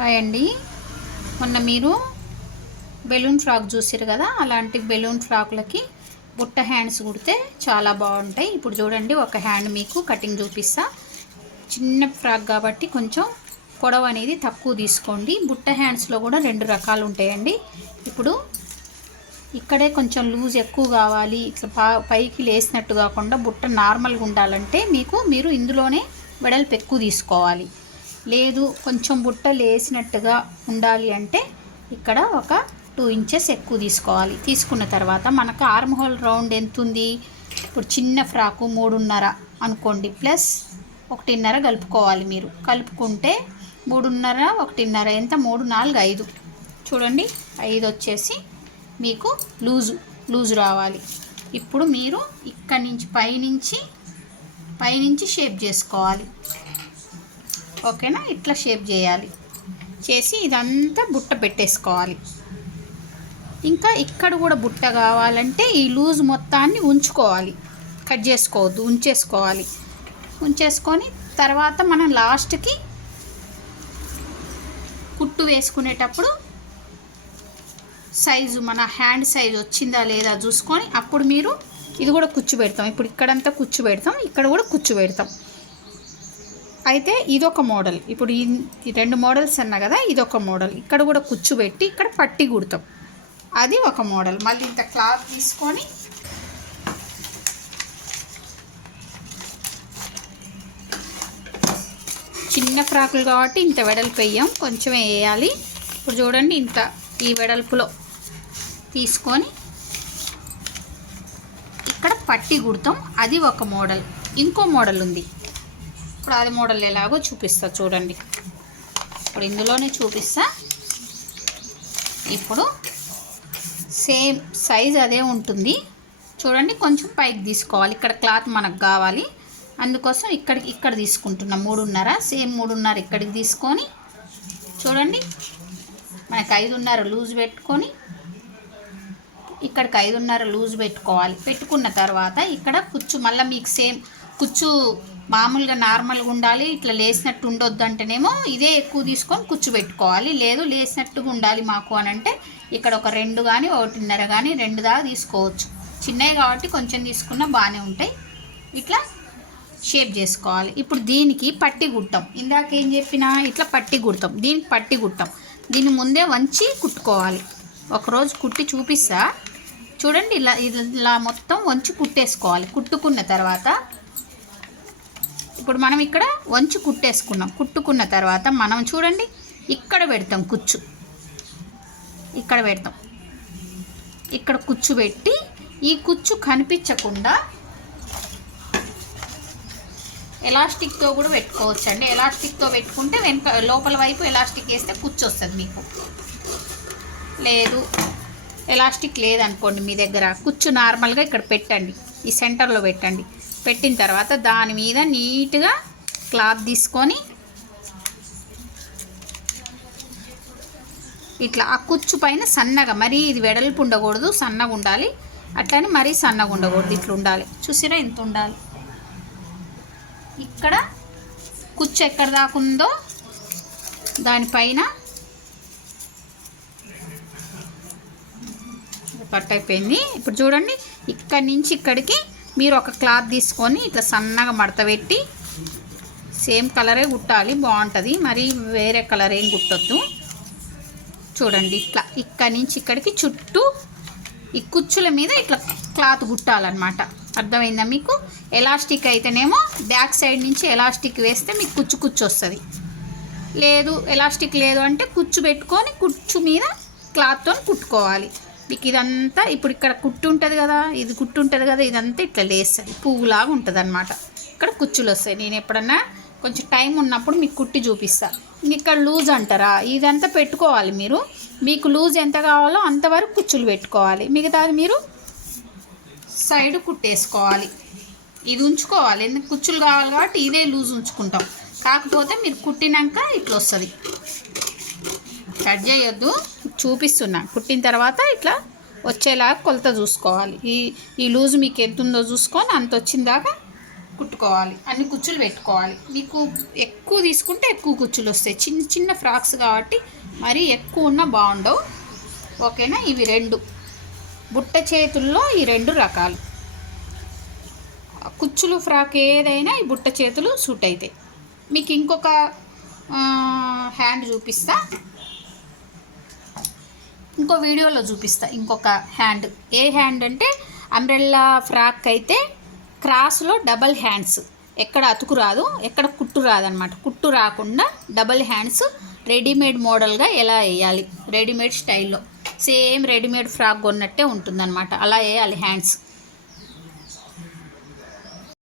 Hi అండి. మొన్న మీరు బెలూన్ ఫ్రాక్ చూసారు కదా అలాంటి బెలూన్ ఫ్రాక్లకి బుట్ట హ్యాండ్స్ కుడితే చాలా బాగుంటాయి. ఇప్పుడు చూడండి ఒక హ్యాండ్ మీకు కటింగ్ చూపిస్తా. చిన్న ఫ్రాక్ కాబట్టి కొంచెం పొడవు అనేది తక్కువ తీసుకోండి. బుట్ట హ్యాండ్స్లో కూడా రెండు రకాలు ఉంటాయండి. ఇప్పుడు ఇక్కడే కొంచెం లూజ్ ఎక్కువ కావాలి ఇట్లా పైకి లేసినట్టు కాకుండా బుట్ట నార్మల్గా ఉండాలంటే మీకు మీరు ఇందులోనే వెడల్పు ఎక్కువ తీసుకోవాలి. లేదు కొంచెం బుట్ట లేసినట్టుగా ఉండాలి అంటే ఇక్కడ ఒక టూ ఇంచెస్ ఎక్కువ తీసుకోవాలి. తీసుకున్న తర్వాత మనకు ఆర్మ్ హోల్ రౌండ్ ఎంత ఉంది ఇప్పుడు చిన్న ఫ్రాకు మూడున్నర అనుకోండి ప్లస్ ఒకటిన్నర కలుపుకోవాలి మీరు. కలుపుకుంటే మూడున్నర ఒకటిన్నర ఎంత? మూడు నాలుగు ఐదు. చూడండి ఐదు వచ్చేసి మీకు లూజు లూజు రావాలి. ఇప్పుడు మీరు ఇక్కడి నుంచి పైనుంచి పైనుంచి షేప్ చేసుకోవాలి. ఓకేనా? ఇట్లా షేప్ చేయాలి. చేసి ఇదంతా బుట్ట పెట్టేసుకోవాలి. ఇంకా ఇక్కడ కూడా బుట్ట కావాలంటే ఈ లూజ్ మొత్తాన్ని ఉంచుకోవాలి. కట్ చేసుకోవద్దు ఉంచేసుకోవాలి. ఉంచేసుకొని తర్వాత మనం లాస్ట్కి కుట్టు వేసుకునేటప్పుడు సైజు మన హ్యాండ్ సైజు వచ్చిందా లేదా చూసుకొని అప్పుడు మీరు ఇది కూడా కుచ్చు పెడతాం ఇప్పుడు ఇక్కడంతా కుచ్చు పెడతాం ఇక్కడ కూడా కుచ్చు పెడతాం అయితే ఇదొక మోడల్. ఇప్పుడు ఈ రెండు మోడల్స్ అన్నా కదా ఇదొక మోడల్. ఇక్కడ కూడా కూర్చోబెట్టి ఇక్కడ పట్టి కుడతాం. అది ఒక మోడల్. మళ్ళీ ఇంత క్లాత్ తీసుకొని చిన్న ఫ్రాకులు కాబట్టి ఇంత వెడల్పు వేయం కొంచెం వేయాలి. ఇప్పుడు చూడండి ఇంత ఈ వెడల్పులో తీసుకొని ఇక్కడ పట్టి కుడతాం. అది ఒక మోడల్. ఇంకో మోడల్ ఉంది. ఇప్పుడు అది మోడల్ ఎలాగో చూపిస్తా చూడండి. ఇప్పుడు ఇందులోనే చూపిస్తా. ఇప్పుడు సేమ్ సైజ్ అదే ఉంటుంది. చూడండి కొంచెం పైకి తీసుకోవాలి. ఇక్కడ క్లాత్ మనకు కావాలి. అందుకోసం ఇక్కడికి ఇక్కడ తీసుకుంటున్నాం. మూడున్నర సేమ్ మూడున్నర ఇక్కడికి తీసుకొని చూడండి. మనకి ఐదున్నర లూజ్ పెట్టుకొని ఇక్కడికి ఐదున్నర లూజ్ పెట్టుకోవాలి. పెట్టుకున్న తర్వాత ఇక్కడ కుచ్చు మళ్ళీ మీకు సేమ్ కుచ్చు మామూలుగా నార్మల్గా ఉండాలి ఇట్లా లేసినట్టు ఉండొద్దు అంటేనేమో ఇదే ఎక్కువ తీసుకొని కూర్చోబెట్టుకోవాలి. లేదు లేసినట్టుగా ఉండాలి మాకు అని అంటే ఇక్కడ ఒక రెండు కానీ ఒకటిన్నర కానీ రెండు దాకా తీసుకోవచ్చు. చిన్నవి కాబట్టి కొంచెం తీసుకున్నా బాగానే ఉంటాయి. ఇట్లా షేప్ చేసుకోవాలి. ఇప్పుడు దీనికి పట్టి కుట్టాం ఇందాక ఏం చెప్పినా? ఇట్లా పట్టి కుడతాం దీనికి పట్టి కుట్టాం దీన్ని ముందే వంచి కుట్టుకోవాలి. ఒకరోజు కుట్టి చూపిస్తా. చూడండి ఇలా ఇలా మొత్తం వంచి కుట్టేసుకోవాలి. కుట్టుకున్న తర్వాత ఇప్పుడు మనం ఇక్కడ వంచి కుట్టేసుకున్నాం. కుట్టుకున్న తర్వాత మనం చూడండి ఇక్కడ పెడతాం కుచ్చు. ఇక్కడ పెడతాం. ఇక్కడ కుచ్చు పెట్టి ఈ కుచ్చు కనిపించకుండా ఎలాస్టిక్తో కూడా పెట్టుకోవచ్చు అండి ఎలాస్టిక్తో పెట్టుకుంటే వెనక లోపల వైపు ఎలాస్టిక్ వేస్తే కుచ్చు వస్తుంది మీకు. లేదు ఎలాస్టిక్ లేదనుకోండి మీ దగ్గర. కుచ్చు నార్మల్గా ఇక్కడ పెట్టండి. ఈ సెంటర్లో పెట్టండి. పెట్టిన తర్వాత దాని మీద నీట్గా క్లాత్ తీసుకొని ఇట్లా ఆ కుచ్చు పైన సన్నగా మరీ ఇది వెడల్పు ఉండకూడదు సన్నగా ఉండాలి. అట్లని మరీ సన్నగా ఉండకూడదు ఇట్లా ఉండాలి. చూసిరా ఇంత ఉండాలి? ఇక్కడ కుచ్చు ఎక్కడ దాకా ఉందో దానిపైన కట్ అయిపోయింది ఇప్పుడు చూడండి ఇక్కడి నుంచి ఇక్కడికి మీరు ఒక క్లాత్ తీసుకొని ఇట్లా సన్నగా మడత పెట్టి సేమ్ కలరే కుట్టాలి బాగుంటుంది. మరి వేరే కలర్ ఏం కుట్టొద్దు. చూడండి ఇట్లా ఇక్కడి నుంచి ఇక్కడికి చుట్టూ ఈ కుచ్చుల మీద ఇట్లా క్లాత్ కుట్టాలన్నమాట. అర్థమైందా మీకు? ఎలాస్టిక్ అయితేనేమో బ్యాక్ సైడ్ నుంచి ఎలాస్టిక్ వేస్తే మీకు కుచ్చు కుచ్చు వస్తుంది. లేదు ఎలాస్టిక్ లేదు అంటే కుచ్చు పెట్టుకొని కుచ్చు మీద క్లాత్తో కుట్టుకోవాలి. మీకు ఇదంతా ఇప్పుడు ఇక్కడ కుట్టు ఉంటుంది కదా ఇది కుట్టు ఉంటుంది కదా ఇదంతా ఇట్లా లేస్తుంది పువ్వులాగా ఉంటుంది అనమాట ఇక్కడ కుచ్చులు వస్తాయి. నేను ఎప్పుడన్నా కొంచెం టైం ఉన్నప్పుడు మీకు కుట్టి చూపిస్తా. ఇక్కడ లూజ్ అంటారా? ఇదంతా పెట్టుకోవాలి మీరు. మీకు లూజ్ ఎంత కావాలో అంతవరకు కుచ్చులు పెట్టుకోవాలి. మిగతాది మీరు సైడ్ కుట్టేసుకోవాలి. ఇది ఉంచుకోవాలి. ఎందుకు కుచ్చులు కావాలి కాబట్టి ఇదే లూజ్ ఉంచుకుంటాం. కాకపోతే మీరు కుట్టినాక ఇట్లా వస్తుంది. కట్ చేయొద్దు. చూపిస్తున్నా. కుట్టిన తర్వాత ఇట్లా వచ్చేలాగా కొలత చూసుకోవాలి. ఈ ఈ లూజ్ మీకు ఎంత ఉందో చూసుకొని అంత వచ్చిన దాకా కుట్టుకోవాలి. అన్ని కుచ్చులు పెట్టుకోవాలి. మీకు ఎక్కువ తీసుకుంటే ఎక్కువ కుచ్చులు వస్తాయి. చిన్న చిన్న ఫ్రాక్స్ కాబట్టి మరీ ఎక్కువ ఉన్న బాగుండవు. ఓకేనా? ఇవి రెండు. బుట్ట చేతుల్లో ఈ రెండు రకాలు. కుచ్చులు ఫ్రాక్ ఏదైనా ఈ బుట్ట చేతులు సూట్ అవుతాయి మీకు ఇంకొక హ్యాండ్ చూపిస్తా. ఇంకో వీడియోలో చూపిస్తా. ఇంకొక హ్యాండ్ ఏ హ్యాండ్ అంటే అంబ్రెల్లా ఫ్రాక్ అయితే క్రాస్లో డబల్ హ్యాండ్స్ ఎక్కడ అతుకు రాదు ఎక్కడ కుట్టు రాదనమాట కుట్టు రాకుండా డబల్ హ్యాండ్స్ రెడీమేడ్ మోడల్గా ఎలా వేయాలి? రెడీమేడ్ స్టైల్లో సేమ్ రెడీమేడ్ ఫ్రాక్ కొన్నట్టే ఉంటుందన్నమాట. అలా వేయాలి హ్యాండ్స్